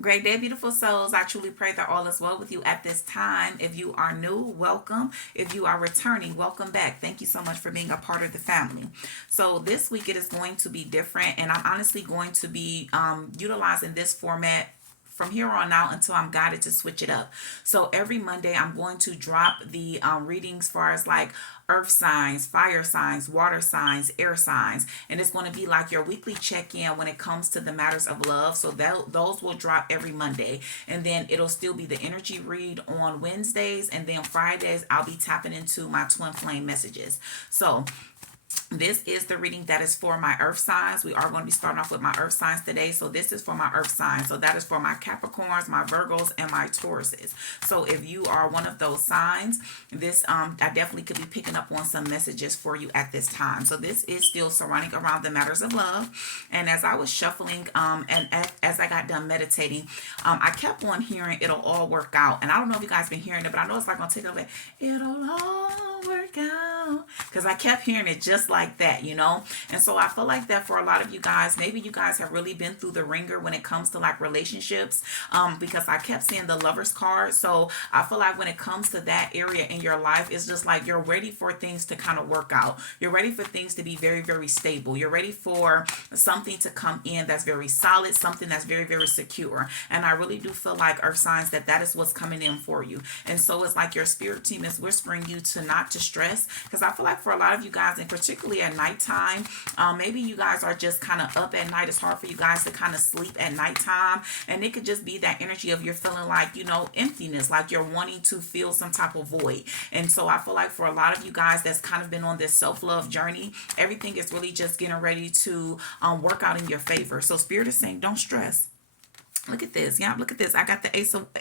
Great day, beautiful souls. I truly pray that all is well with you at this time. If you are new, welcome. If you are returning, welcome back. Thank you so much for being a part of the family. So, this week it is going to be different, and I'm honestly going to be utilizing this format from here on out until I'm guided to switch it up. So every Monday, I'm going to drop the readings as far as like earth signs, fire signs, water signs, air signs, and it's going to be like your weekly check-in when it comes to the matters of love. So that those will drop every Monday, and then it'll still be the energy read on Wednesdays, and then Fridays I'll be tapping into my twin flame messages. So this is the reading that is for my earth signs. We are going to be starting off with my earth signs today. So this is for my earth signs. So that is for my Capricorns, my Virgos, and my Tauruses. So if you are one of those signs, this I definitely could be picking up on some messages for you at this time. So this is still surrounding around the matters of love. And as I was shuffling and as I got done meditating, I kept on hearing it'll all work out. And I don't know if you guys been hearing it, but I know it's like going to take it away. It'll all work out, because I kept hearing it just like that, you know. And so I feel like that for a lot of you guys, maybe you guys have really been through the ringer when it comes to like relationships, because I kept seeing the Lovers card. So I feel like when it comes to that area in your life, it's just like you're ready for things to kind of work out. You're ready for things to be very, very stable. You're ready for something to come in that's very solid, something that's very, very secure. And I really do feel like earth signs that is what's coming in for you. And so it's like your spirit team is whispering you to not to stress, because I feel like for a lot of you guys, and particularly at nighttime, maybe you guys are just kind of up at night. It's hard for you guys to kind of sleep at nighttime, and it could just be that energy of you're feeling like, you know, emptiness, like you're wanting to feel some type of void. And so I feel like for a lot of you guys that's kind of been on this self-love journey, everything is really just getting ready to work out in your favor. So spirit is saying don't stress. Look at this. Yeah, look at this. I got the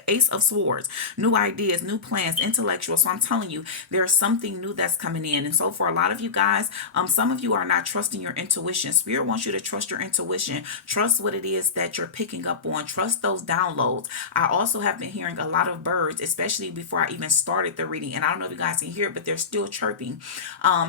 Ace of Swords. New ideas, new plans, intellectual. So I'm telling you, there's something new that's coming in. And so for a lot of you guys, some of you are not trusting your intuition. Spirit wants you to trust your intuition. Trust what it is that you're picking up on. Trust those downloads. I also have been hearing a lot of birds, especially before I even started the reading. And I don't know if you guys can hear it, but they're still chirping.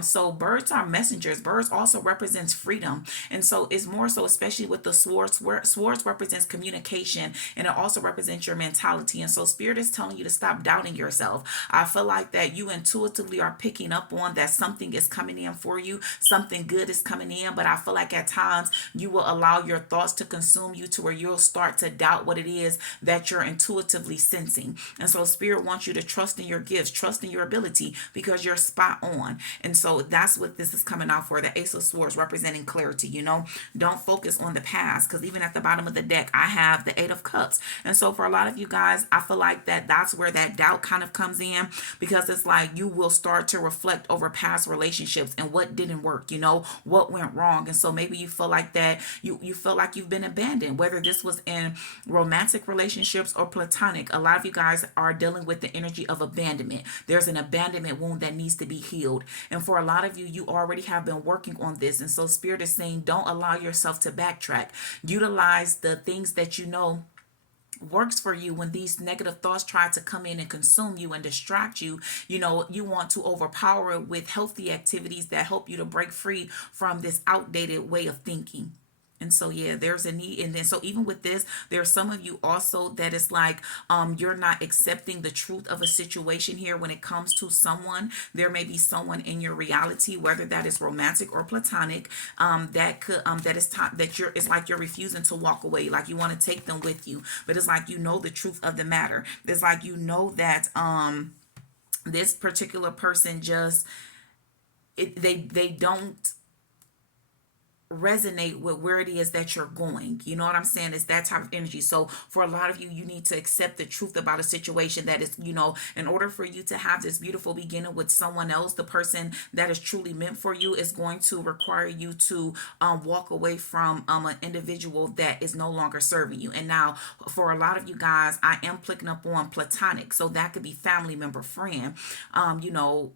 So birds are messengers. Birds also represents freedom. And so it's more so, especially with the swords, where swords represents communication, and it also represents your mentality. And so spirit is telling you to stop doubting yourself. I feel like that you intuitively are picking up on that something is coming in for you, something good is coming in, but I feel like at times you will allow your thoughts to consume you to where you'll start to doubt what it is that you're intuitively sensing. And so spirit wants you to trust in your gifts, trust in your ability, because you're spot on. And so that's what this is coming out for, the Ace of Swords representing clarity. You know, don't focus on the past, because even at the bottom of the deck I have the Eight of Cups. And so for a lot of you guys, I feel like that's where that doubt kind of comes in, because it's like you will start to reflect over past relationships and what didn't work, you know, what went wrong. And so maybe you feel like that you feel like you've been abandoned, whether this was in romantic relationships or platonic. A lot of you guys are dealing with the energy of abandonment. There's an abandonment wound that needs to be healed. And for a lot of you, you already have been working on this. And so spirit is saying don't allow yourself to backtrack. Utilize the things that you know works for you. When these negative thoughts try to come in and consume you and distract you, you know, you want to overpower it with healthy activities that help you to break free from this outdated way of thinking. And so yeah, there's a need. And then so even with this, there's some of you also that is like you're not accepting the truth of a situation here when it comes to someone. There may be someone in your reality, whether that is romantic or platonic, that could that is time that you're, it's like you're refusing to walk away, like you want to take them with you. But it's like you know the truth of the matter. It's like you know that this particular person just they don't resonate with where it is that you're going. You know what I'm saying? It's that type of energy. So for a lot of you, you need to accept the truth about a situation that is, you know, in order for you to have this beautiful beginning with someone else, the person that is truly meant for you is going to require you to walk away from an individual that is no longer serving you. And now for a lot of you guys, I am picking up on platonic. So that could be family member, friend, you know,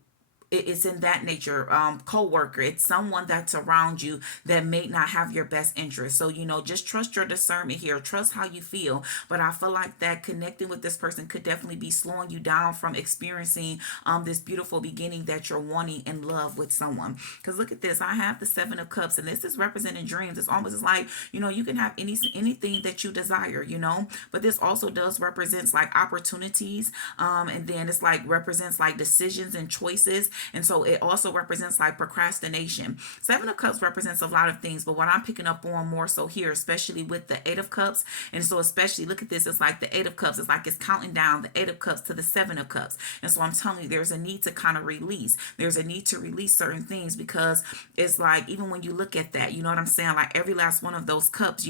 it's in that nature. Co-worker, it's someone that's around you that may not have your best interest. So, just trust your discernment here. Trust how you feel. But I feel like that connecting with this person could definitely be slowing you down from experiencing this beautiful beginning that you're wanting in love with someone. Because look at this, I have the Seven of Cups, and this is representing dreams. It's almost like, you can have anything that you desire, but this also does represents like opportunities, and then it's like represents like decisions and choices, and so it also represents like procrastination. Seven of Cups represents a lot of things, but what I'm picking up on more so here, especially with the Eight of Cups, and so especially look at this, it's like the Eight of Cups, it's like it's counting down the Eight of Cups to the Seven of Cups, and so I'm telling you, there's a need to kind of release. There's a need to release certain things, because it's like, even when you look at that, you know what I'm saying, like every last one of those cups,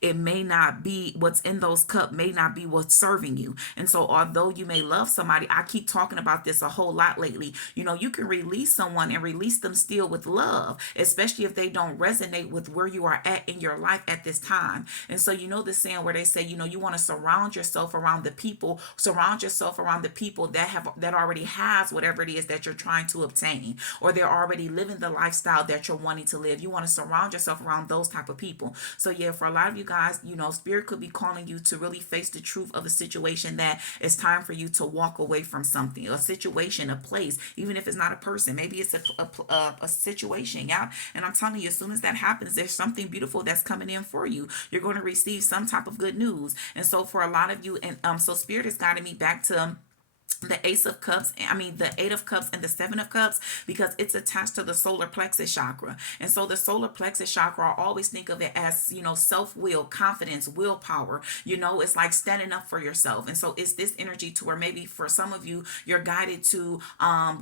it may not be what's in those cups, may not be what's serving you. And so although you may love somebody, I keep talking about this a whole lot lately, you can release someone and release them still with love, especially if they don't resonate with where you are at in your life at this time. And so the saying where they say, you want to surround yourself around the people that already has whatever it is that you're trying to obtain, or they're already living the lifestyle that you're wanting to live. You want to surround yourself around those type of people. So yeah, for a lot of you guys, spirit could be calling you to really face the truth of a situation, that it's time for you to walk away from something, a situation, a place, even if it's not a person, maybe it's a situation. Yeah. And I'm telling you, as soon as that happens, there's something beautiful that's coming in for you. You're going to receive some type of good news. And so for a lot of you, and so spirit is guiding me back to the the Eight of Cups and the Seven of Cups, because it's attached to the solar plexus chakra. And so the solar plexus chakra, I always think of it as, self-will, confidence, willpower. It's like standing up for yourself. And so it's this energy to where maybe for some of you, you're guided to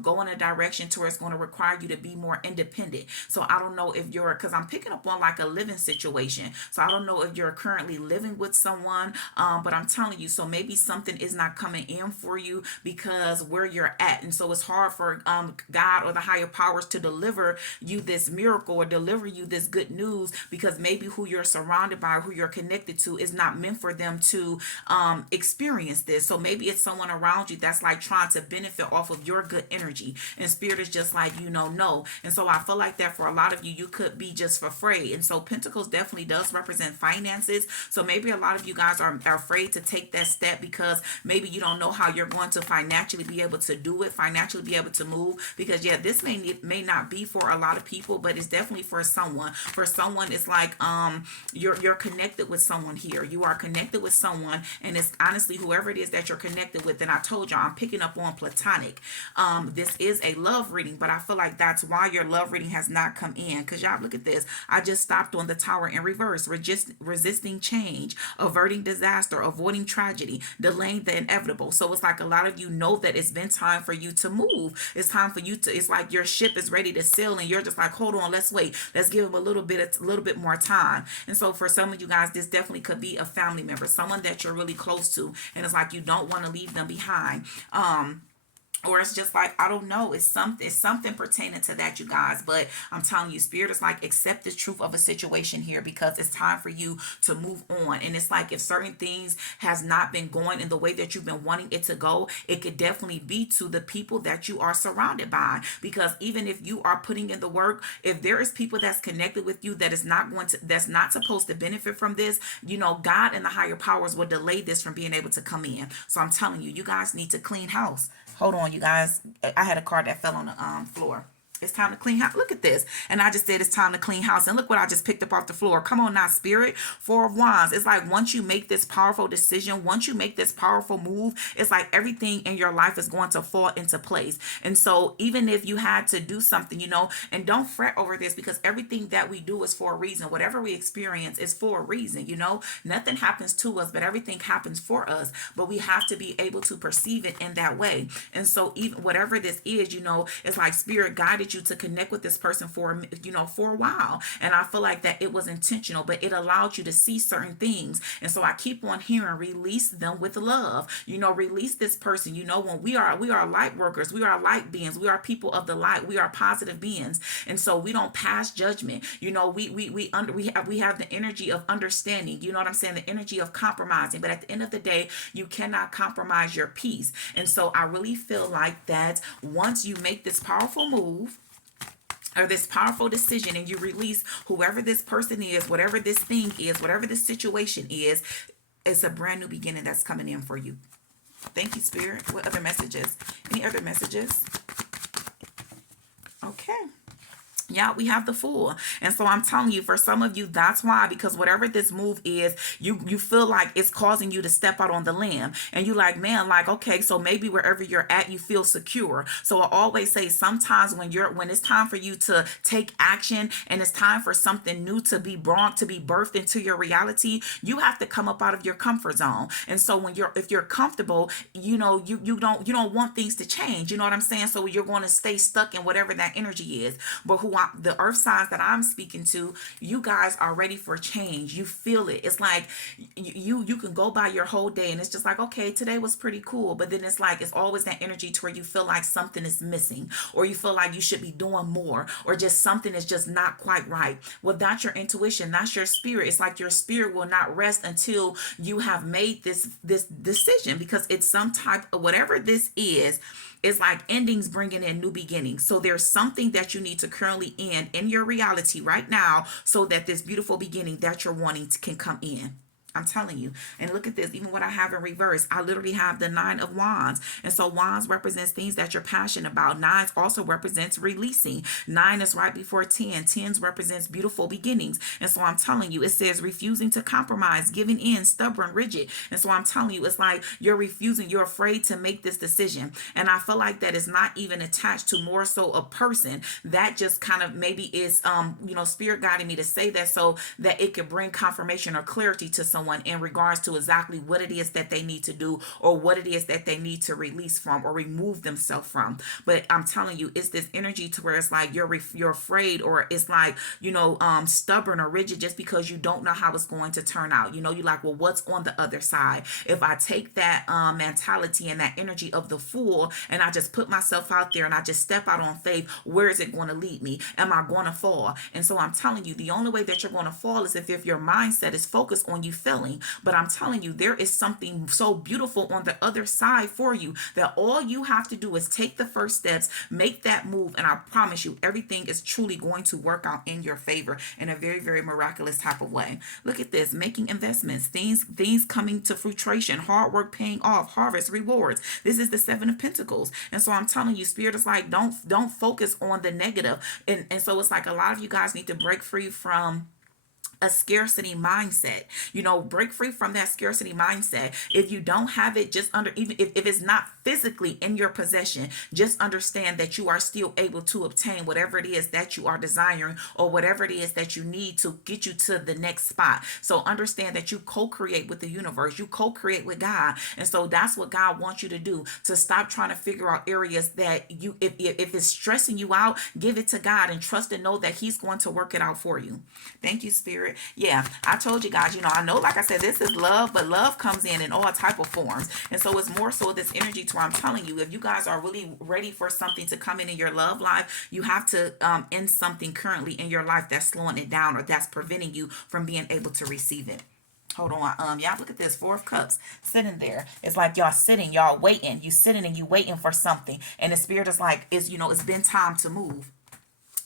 go in a direction to where it's going to require you to be more independent. So I don't know if because I'm picking up on like a living situation. So I don't know if you're currently living with someone, but I'm telling you, so maybe something is not coming in for you because where you're at. And so it's hard for God or the higher powers to deliver you this miracle or deliver you this good news, because maybe who you're surrounded by, who you're connected to, is not meant for them to experience this. So maybe it's someone around you that's like trying to benefit off of your good energy, and spirit is just like, no. And so I feel like that for a lot of you, you could be just afraid. And so Pentacles definitely does represent finances. So maybe a lot of you guys are afraid to take that step, because maybe you don't know how you're going to financially be able to do it, financially be able to move, because yeah, this may not be for a lot of people, but it's definitely for someone. For someone, it's like you're connected with someone here. You are connected with someone, and it's honestly whoever it is that you're connected with. And I told y'all, I'm picking up on platonic. This is a love reading, but I feel like that's why your love reading has not come in, because y'all look at this. I just stopped on the Tower in reverse, resisting change, averting disaster, avoiding tragedy, delaying the inevitable. So it's like a lot of you know that it's been time for you to move. It's time for you to, it's like your ship is ready to sail, and you're just like, hold on, let's wait. Let's give them a little bit more time. And so for some of you guys, this definitely could be a family member, someone that you're really close to, and it's like you don't want to leave them behind. Or it's just like, I don't know, it's something pertaining to that, you guys. But I'm telling you, spirit is like, accept the truth of a situation here, because it's time for you to move on. And it's like, if certain things has not been going in the way that you've been wanting it to go, it could definitely be to the people that you are surrounded by. Because even if you are putting in the work, if there is people that's connected with you that's not supposed to benefit from this, God and the higher powers will delay this from being able to come in. So I'm telling you, you guys need to clean house. Hold on, you guys. I had a card that fell on the floor. It's time to clean house. Look at this. And I just said it's time to clean house. And look what I just picked up off the floor. Come on now, spirit. Four of Wands. It's like once you make this powerful decision, once you make this powerful move, it's like everything in your life is going to fall into place. And so even if you had to do something, and don't fret over this, because everything that we do is for a reason. Whatever we experience is for a reason, Nothing happens to us, but everything happens for us. But we have to be able to perceive it in that way. And so even whatever this is, it's like spirit guided invited you to connect with this person for, for a while. And I feel like that it was intentional, but it allowed you to see certain things. And so I keep on hearing, release them with love. Release this person. When we are light workers, we are light beings, we are people of the light, we are positive beings. And so we don't pass judgment. We have the energy of understanding. You know what I'm saying? The energy of compromising. But at the end of the day, you cannot compromise your peace. And so I really feel like that once you make this powerful move or this powerful decision and you release whoever this person is, whatever this thing is, whatever this situation is, it's a brand new beginning that's coming in for you. Thank you, Spirit. What other messages? Any other messages? Okay. Yeah, we have the Fool. And so I'm telling you, for some of you, that's why, because whatever this move is, you feel like it's causing you to step out on the limb. And you like, man, like, okay, so maybe wherever you're at, you feel secure. So I always say sometimes when it's time for you to take action and it's time for something new to be brought, to be birthed into your reality, you have to come up out of your comfort zone. And so if you're comfortable, you don't want things to change. You know what I'm saying? So you're going to stay stuck in whatever that energy is. But the earth signs that I'm speaking to, you guys are ready for change. You feel it. It's like you can go by your whole day and it's just like, okay, today was pretty cool. But then it's like, it's always that energy to where you feel like something is missing, or you feel like you should be doing more, or just something is just not quite right. Well, that's your intuition. That's your spirit. It's like your spirit will not rest until you have made this decision, because it's some type of whatever this is. It's like endings bringing in new beginnings. So there's something that you need to currently end in your reality right now so that this beautiful beginning that you're wanting can come in. I'm telling you. And look at this. Even what I have in reverse, I literally have the 9 of Wands. And so Wands represents things that you're passionate about. 9 also represents releasing. 9 is right before 10. 10 represents beautiful beginnings. And so I'm telling you, it says refusing to compromise, giving in, stubborn, rigid. And so I'm telling you, it's like you're refusing. You're afraid to make this decision. And I feel like that is not even attached to more so a person. That just kind of maybe is, spirit guiding me to say that so that it could bring confirmation or clarity to someone in regards to exactly what it is that they need to do, or what it is that they need to release from or remove themselves from. But I'm telling you, it's this energy to where it's like you're afraid, or it's like, stubborn or rigid just because you don't know how it's going to turn out. You're like, well, what's on the other side? If I take that mentality and that energy of the Fool and I just put myself out there and I just step out on faith, where is it going to lead me? Am I going to fall? And so I'm telling you, the only way that you're going to fall is if your mindset is focused on you failing. But I'm telling you, there is something so beautiful on the other side for you that all you have to do is take the first steps, make that move, and I promise you, everything is truly going to work out in your favor in a very, very miraculous type of way. Look at this, making investments, things coming to fruition, hard work paying off, harvest, rewards. This is the 7 of Pentacles. And so I'm telling you, Spirit is like, don't focus on the negative. And so it's like a lot of you guys need to break free from a scarcity mindset. Break free from that scarcity mindset. If you don't have it, just even if it's not physically in your possession, just understand that you are still able to obtain whatever it is that you are desiring, or whatever it is that you need to get you to the next spot. So understand that you co-create with the universe, you co-create with God. And so that's what God wants you to do, to stop trying to figure out areas that if it's stressing you out, give it to God and trust and know that He's going to work it out for you. Thank you, Spirit. Yeah, I told you guys, I know, like I said, this is love, but love comes in all type of forms. And so it's more so this energy to where I'm telling you, if you guys are really ready for something to come in your love life, you have to end something currently in your life that's slowing it down, or that's preventing you from being able to receive it. Hold on, y'all, look at this 4 of Cups sitting there. It's like y'all sitting, y'all waiting. You sitting and you waiting for something, and the Spirit is like, it's been time to move.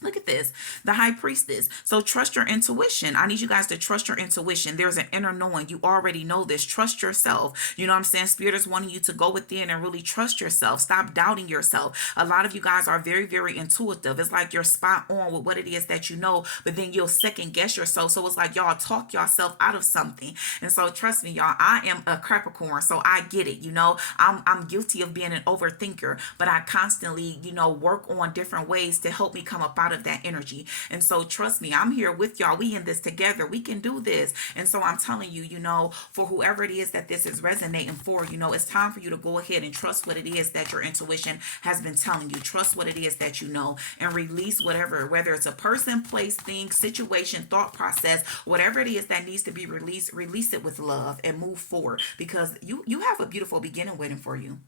Look at this, the High Priestess. So trust your intuition. I need you guys to trust your intuition. There's an inner knowing. You already know this. Trust yourself. You know what I'm saying? Spirit is wanting you to go within and really trust yourself. Stop doubting yourself. A lot of you guys are very, very intuitive. It's like you're spot on with what it is that you know, but then you'll second guess yourself. So it's like y'all talk yourself out of something. And so trust me, y'all, I am a Capricorn, so I get it. I'm guilty of being an overthinker, but I constantly, work on different ways to help me come up out out of that energy. And so trust me, I'm here with y'all. We in this together. We can do this. And so I'm telling you, for whoever it is that this is resonating for, it's time for you to go ahead and trust what it is that your intuition has been telling you. Trust what it is that you know, and release whatever, whether it's a person, place, thing, situation, thought process, whatever it is that needs to be released, release it with love and move forward, because you have a beautiful beginning waiting for you.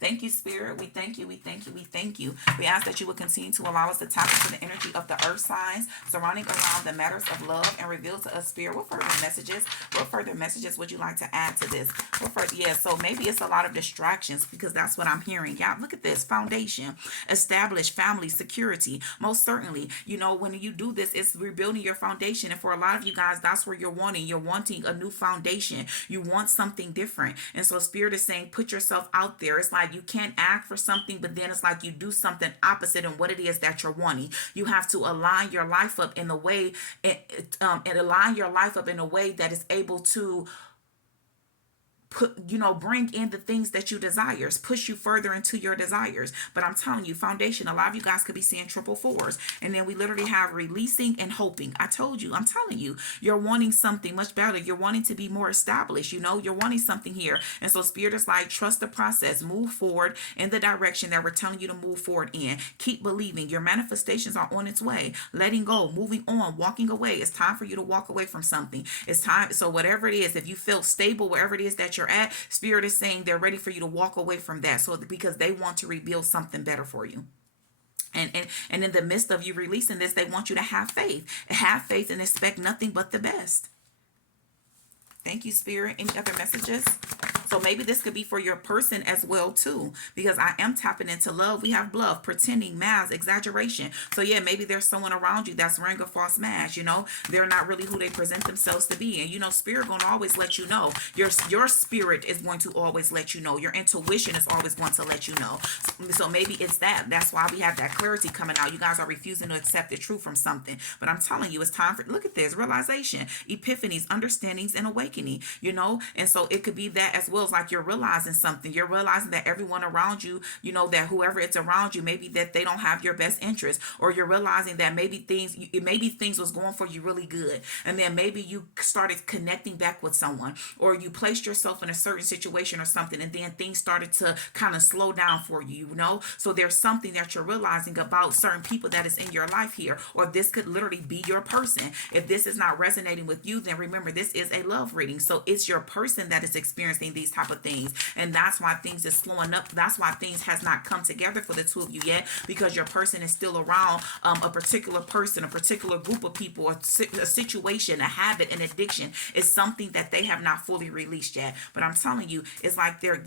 Thank you, Spirit. We thank you. We thank you. We thank you. We ask that you would continue to allow us to tap into the energy of the earth signs surrounding around the matters of love, and reveal to us, Spirit, what further messages would you like to add to this? So maybe it's a lot of distractions, because that's what I'm hearing. Yeah, look at this. Foundation, establish family, security. Most certainly, when you do this, it's rebuilding your foundation. And for a lot of you guys, that's where you're wanting. You're wanting a new foundation. You want something different. And so Spirit is saying, put yourself out there. It's like you can't ask for something, but then it's like you do something opposite in what it is that you're wanting. You have to align your life up in a way, align your life up in a way that is able to bring in the things that you desires, push you further into your desires. But I'm telling you, foundation, a lot of you guys could be seeing triple fours. And then we literally have releasing and hoping. I told you, I'm telling you, you're wanting something much better. You're wanting to be more established. You're wanting something here. And so Spirit is like, trust the process, move forward in the direction that we're telling you to move forward in. Keep believing. Your manifestations are on its way. Letting go, moving on, walking away. It's time for you to walk away from something. It's time. So whatever it is, if you feel stable, wherever it is that you're at, Spirit is saying they're ready for you to walk away from that, so because they want to rebuild something better for you. And in the midst of you releasing this, they want you to have faith and expect nothing but the best. Thank you, Spirit. Any other messages? So maybe this could be for your person as well too, because I am tapping into love. We have bluff, pretending, masks, exaggeration. So yeah, maybe there's someone around you that's wearing a false mask. They're not really who they present themselves to be. And Spirit gonna always let you know. Your spirit is going to always let you know. Your intuition is always going to let you know. So maybe it's that. That's why we have that clarity coming out. You guys are refusing to accept the truth from something. But I'm telling you, it's time for, look at this, realization, epiphanies, understandings, and awakening. And so it could be that as well. It's like you're realizing something. You're realizing that everyone around you, that whoever it's around you, maybe that they don't have your best interest, or you're realizing that maybe things was going for you really good, and then maybe you started connecting back with someone, or you placed yourself in a certain situation or something, and then things started to kind of slow down for you. So there's something that you're realizing about certain people that is in your life here, or this could literally be your person. If this is not resonating with you, then remember, this is a love reading. So it's your person that is experiencing these type of things, and that's why things is slowing up. That's why things has not come together for the two of you yet, because your person is still around a particular person, a particular group of people, a situation, a habit, an addiction is something that they have not fully released yet. But I'm telling you, it's like they're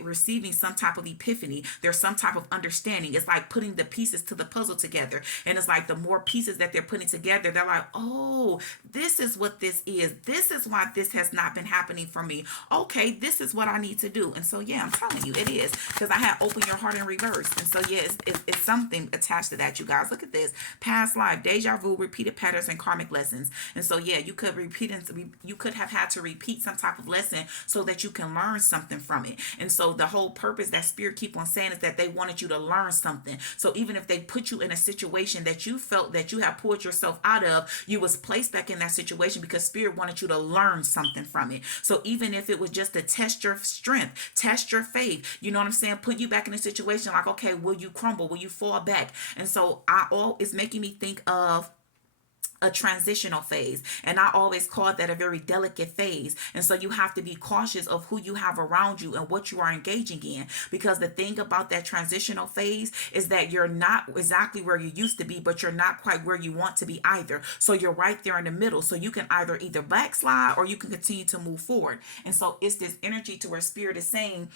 receiving some type of epiphany. There's some type of understanding. It's like putting the pieces to the puzzle together, and it's like the more pieces that they're putting together, they're like, oh, this is what this is. This is why this has not been happening for me. Okay, this is what I need to do. And so yeah, I'm telling you, it is, because I had open your heart in reverse. And so yeah, it's something attached to that, you guys. Look at this. Past life, deja vu, repeated patterns, and karmic lessons. And so yeah, you could have had to repeat some type of lesson so that you can learn something from it. And so the whole purpose that Spirit keep on saying is that they wanted you to learn something. So even if they put you in a situation that you felt that you have pulled yourself out of, you was placed back in that situation because Spirit wanted you to learn something from it. So even if it was just to test your strength, test your faith, you know what I'm saying, put you back in a situation like, okay, will you crumble, will you fall back? And so it's making me think of a transitional phase, and I always call that a very delicate phase. And so you have to be cautious of who you have around you and what you are engaging in, because the thing about that transitional phase is that you're not exactly where you used to be, but you're not quite where you want to be either. So you're right there in the middle. So you can either backslide or you can continue to move forward. And so it's this energy to where Spirit is saying,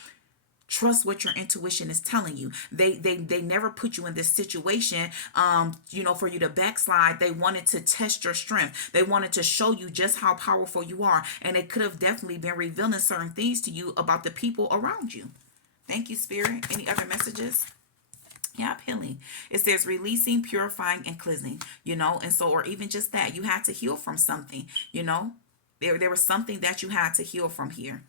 trust what your intuition is telling you. They never put you in this situation for you to backslide. They wanted to test your strength. They wanted to show you just how powerful you are, and it could have definitely been revealing certain things to you about the people around you. Thank you, Spirit. Any other messages? Yep, healing. It says releasing, purifying, and cleansing, and so, or even just that, you had to heal from something, there was something that you had to heal from here.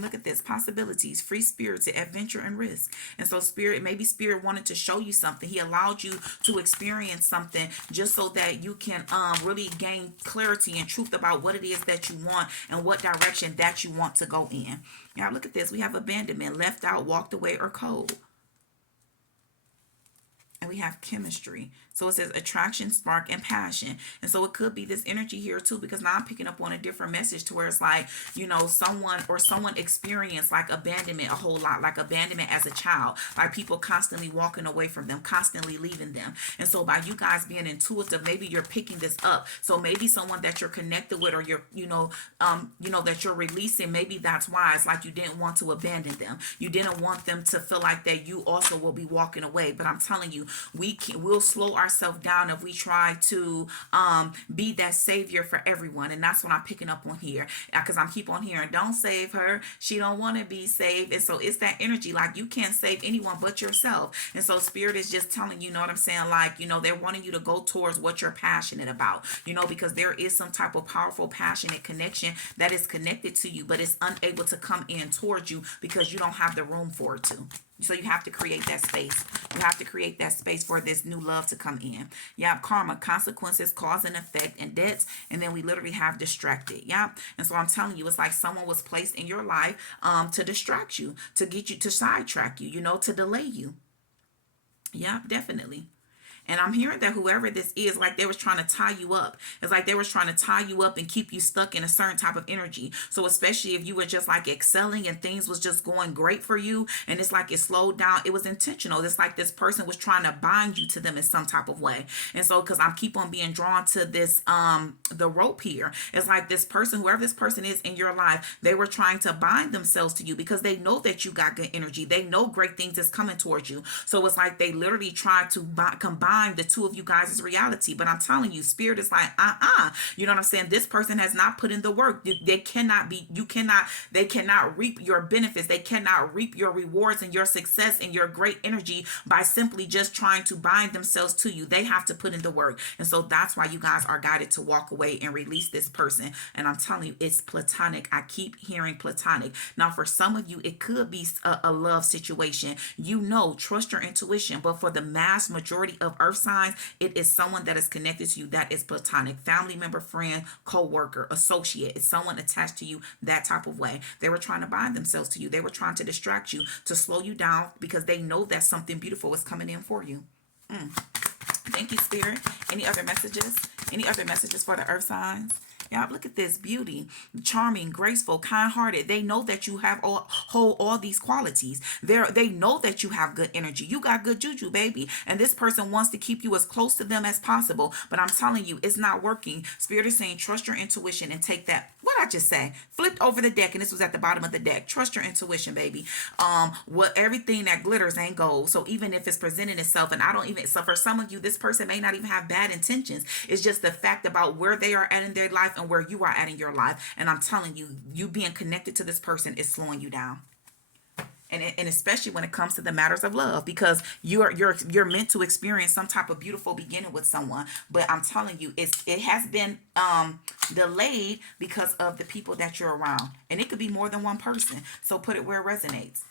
Look at this. Possibilities, free spirit to adventure and risk. And so spirit, maybe spirit wanted to show you something. He allowed you to experience something just so that you can really gain clarity and truth about what it is that you want and what direction that you want to go in. Now look at this. We have abandonment, left out, walked away, or cold. And we have chemistry. So it says attraction, spark, and passion. And so it could be this energy here too, because now I'm picking up on a different message to where it's like, you know, someone experienced like abandonment a whole lot, like abandonment as a child, like people constantly walking away from them, constantly leaving them. And so by you guys being intuitive, maybe you're picking this up. So maybe someone that you're connected with, or you're, that you're releasing, maybe that's why it's like you didn't want to abandon them. You didn't want them to feel like that you also will be walking away. But I'm telling you, we'll slow ourselves down if we try to be that savior for everyone. And that's what I'm picking up on here, because I'm keep on hearing, don't save her, she don't want to be saved. And so it's that energy like you can't save anyone but yourself. And so spirit is just telling you, know what I'm saying, like, they're wanting you to go towards what you're passionate about, because there is some type of powerful passionate connection that is connected to you, but it's unable to come in towards you because you don't have the room for it to. So you have to create that space. You have to create that space for this new love to come in. Yeah, karma, consequences, cause and effect, and debts. And then we literally have distracted. Yeah. And so I'm telling you, it's like someone was placed in your life to distract you, to get you, to sidetrack you, to delay you. Yeah, definitely. And I'm hearing that whoever this is, like they was trying to tie you up. It's like they was trying to tie you up and keep you stuck in a certain type of energy. So especially if you were just like excelling and things was just going great for you, and it's like it slowed down, it was intentional. It's like this person was trying to bind you to them in some type of way. And so because I keep on being drawn to this, the rope here, it's like this person, whoever this person is in your life, they were trying to bind themselves to you because they know that you got good energy. They know great things is coming towards you. So it's like they literally tried to combine the two of you guys' reality. But I'm telling you, spirit is like, you know what I'm saying? This person has not put in the work. They cannot reap your benefits. They cannot reap your rewards and your success and your great energy by simply just trying to bind themselves to you. They have to put in the work. And so that's why you guys are guided to walk away and release this person. And I'm telling you, it's platonic. I keep hearing platonic. Now, for some of you, it could be a love situation. Trust your intuition. But for the mass majority of earth signs, it is someone that is connected to you that is platonic. Family member, friend, co-worker, associate. It's someone attached to you that type of way. They were trying to bind themselves to you. They were trying to distract you, to slow you down because they know that something beautiful is coming in for you. Thank you, Spirit. Any other messages? Any other messages for the earth signs? Yeah, look at this. Beauty, charming, graceful, kind-hearted. They know that you have hold all these qualities. They know that you have good energy. You got good juju, baby. And this person wants to keep you as close to them as possible. But I'm telling you, it's not working. Spirit is saying, trust your intuition and take that. What I just say? Flipped over the deck, and this was at the bottom of the deck. Trust your intuition, baby. Everything that glitters ain't gold. So even if it's presenting itself, and so for some of you, this person may not even have bad intentions. It's just the fact about where they are at in their life and where you are at in your life. And I'm telling you, you being connected to this person is slowing you down. And especially when it comes to the matters of love, because you're meant to experience some type of beautiful beginning with someone. But I'm telling you, it has been delayed because of the people that you're around. And it could be more than one person. So put it where it resonates.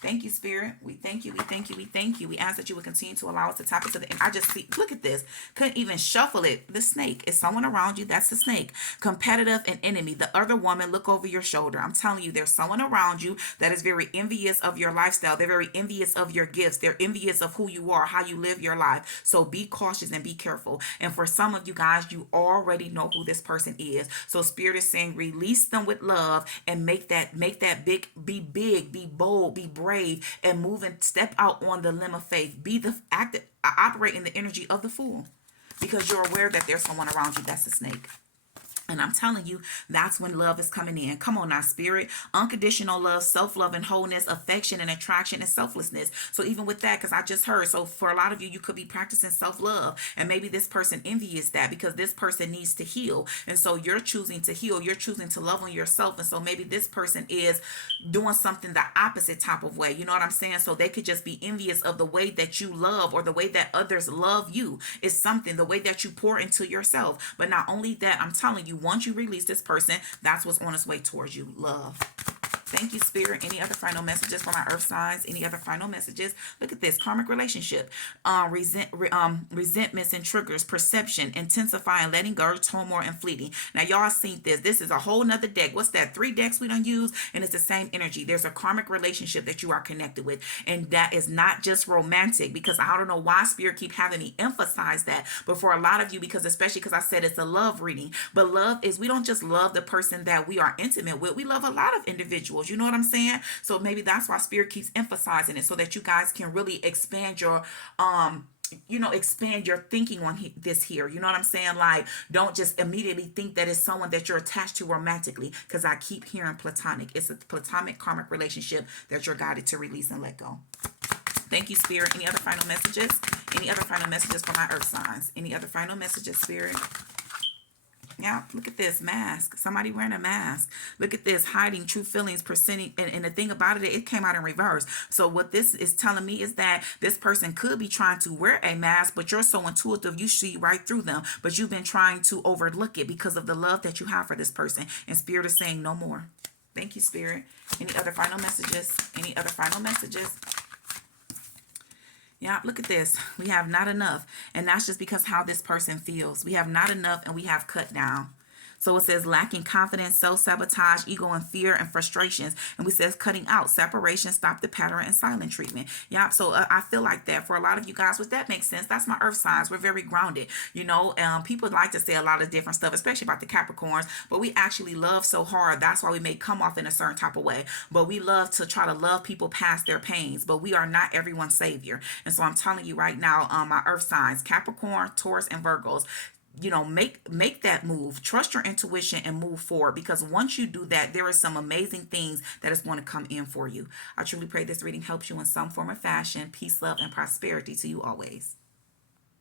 Thank you, Spirit. We thank you. We thank you. We thank you. We ask that you would continue to allow us to tap into the. I just see, look at this. Couldn't even shuffle it. The snake is someone around you. That's the snake. Competitive and enemy. The other woman, look over your shoulder. I'm telling you, there's someone around you that is very envious of your lifestyle. They're very envious of your gifts. They're envious of who you are, how you live your life. So be cautious and be careful. And for some of you guys, you already know who this person is. So Spirit is saying, release them with love and make that big, be bold, be brave, and move and step out on the limb of faith. Be the active, operate in the energy of the fool, because you're aware that there's someone around you that's a snake. And I'm telling you, that's when love is coming in. Come on now, Spirit. Unconditional love, self-love and wholeness, affection and attraction and selflessness. So even with that, because I just heard, so for a lot of you, you could be practicing self-love. And maybe this person envies that because this person needs to heal. And so you're choosing to heal. You're choosing to love on yourself. And so maybe this person is doing something the opposite type of way. You know what I'm saying? So they could just be envious of the way that you love or the way that others love you. Is something, the way that you pour into yourself. But not only that, I'm telling you, once you release this person, that's what's on its way towards you. Love. Thank you, Spirit. Any other final messages for my earth signs? Any other final messages? Look at this. Karmic relationship. Resentments and triggers. Perception. Intensifying. Letting go. Turmoil and fleeting. Now, y'all seen this. This is a whole nother deck. What's that? 3 decks we don't use. And it's the same energy. There's a karmic relationship that you are connected with. And that is not just romantic. Because I don't know why Spirit keep having me emphasize that. But for a lot of you, because especially because I said it's a love reading. But love is, we don't just love the person that we are intimate with. We love a lot of individuals. You know what I'm saying? So maybe that's why Spirit keeps emphasizing it, so that you guys can really expand your expand your thinking on this here. You know what I'm saying? Like, don't just immediately think that it's someone that you're attached to romantically, because I keep hearing platonic. It's a platonic karmic relationship that you're guided to release and let go. Thank you, Spirit. Any other final messages? Any other final messages for my earth signs? Any other final messages, Spirit? Yeah, look at this mask. Somebody wearing a mask. Look at this, hiding true feelings, presenting. And the thing about it, it came out in reverse. So what this is telling me is that this person could be trying to wear a mask, but you're so intuitive, you see right through them. But you've been trying to overlook it because of the love that you have for this person. And Spirit is saying no more. Thank you, Spirit. Any other final messages? Any other final messages? Yeah, look at this. We have not enough. And that's just because how this person feels. We have not enough and we have cut down. So it says lacking confidence, self-sabotage, ego and fear and frustrations. And we says cutting out, separation, stop the pattern and silent treatment. Yeah, so I feel like that for a lot of you guys, which that makes sense. That's my earth signs. We're very grounded. You know, people like to say a lot of different stuff, especially about the Capricorns, but we actually love so hard. That's why we may come off in a certain type of way. But we love to try to love people past their pains, but we are not everyone's savior. And so I'm telling you right now, my earth signs, Capricorn, Taurus, and Virgos, make that move. Trust your intuition and move forward, because once you do that, there are some amazing things that is going to come in for you. I truly pray this reading helps you in some form or fashion. Peace, love, and prosperity to you always.